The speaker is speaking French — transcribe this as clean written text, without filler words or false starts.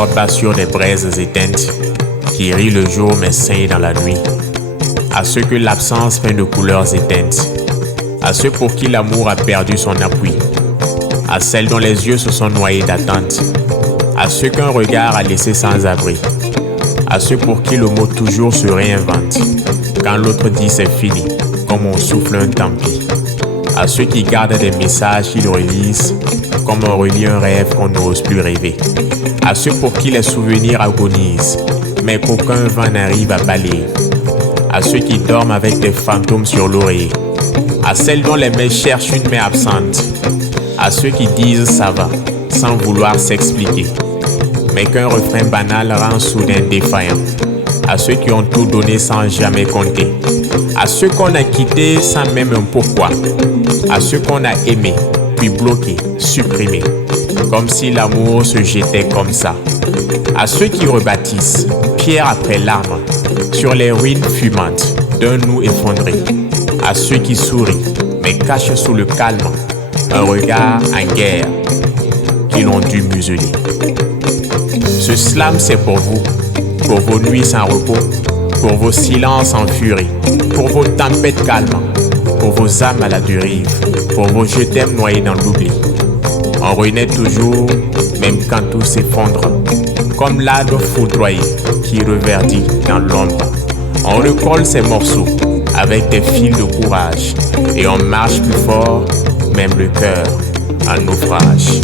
cœur bat sur des braises éteintes, qui rit le jour mais saigne dans la nuit. À ceux que l'absence peint de couleurs éteintes, à ceux pour qui l'amour a perdu son appui, à celles dont les yeux se sont noyés d'attente, à ceux qu'un regard a laissé sans abri, à ceux pour qui le mot toujours se réinvente, quand l'autre dit c'est fini, comme on souffle un tant pis, à ceux qui gardent des messages qu'ils relisent, comme on relit un rêve qu'on n'ose plus rêver, à ceux pour qui les souvenirs agonisent, mais qu'aucun vent n'arrive à balayer, à ceux qui dorment avec des fantômes sur l'oreiller, à celles dont les mains cherchent une main absente, à ceux qui disent ça va, sans vouloir s'expliquer, mais qu'un refrain banal rend soudain défaillant, à ceux qui ont tout donné sans jamais compter, à ceux qu'on a quittés sans même un pourquoi, à ceux qu'on a aimés, puis bloqués, supprimés, comme si l'amour se jetait comme ça, à ceux qui rebâtissent, pierre après larme, sur les ruines fumantes d'un nous effondré, à ceux qui sourient, mais cachent sous le calme un regard en guerre qu'ils ont dû museler. Ce slam c'est pour vous, pour vos nuits sans repos, pour vos silences en furie, pour vos tempêtes calmes, pour vos âmes à la dérive, pour vos je t'aime noyés dans l'oubli. On renaît toujours, même quand tout s'effondre, comme l'arbre foudroyé qui reverdit dans l'ombre. On recolle ces morceaux avec des fils de courage et on marche plus fort, même le cœur en naufrage.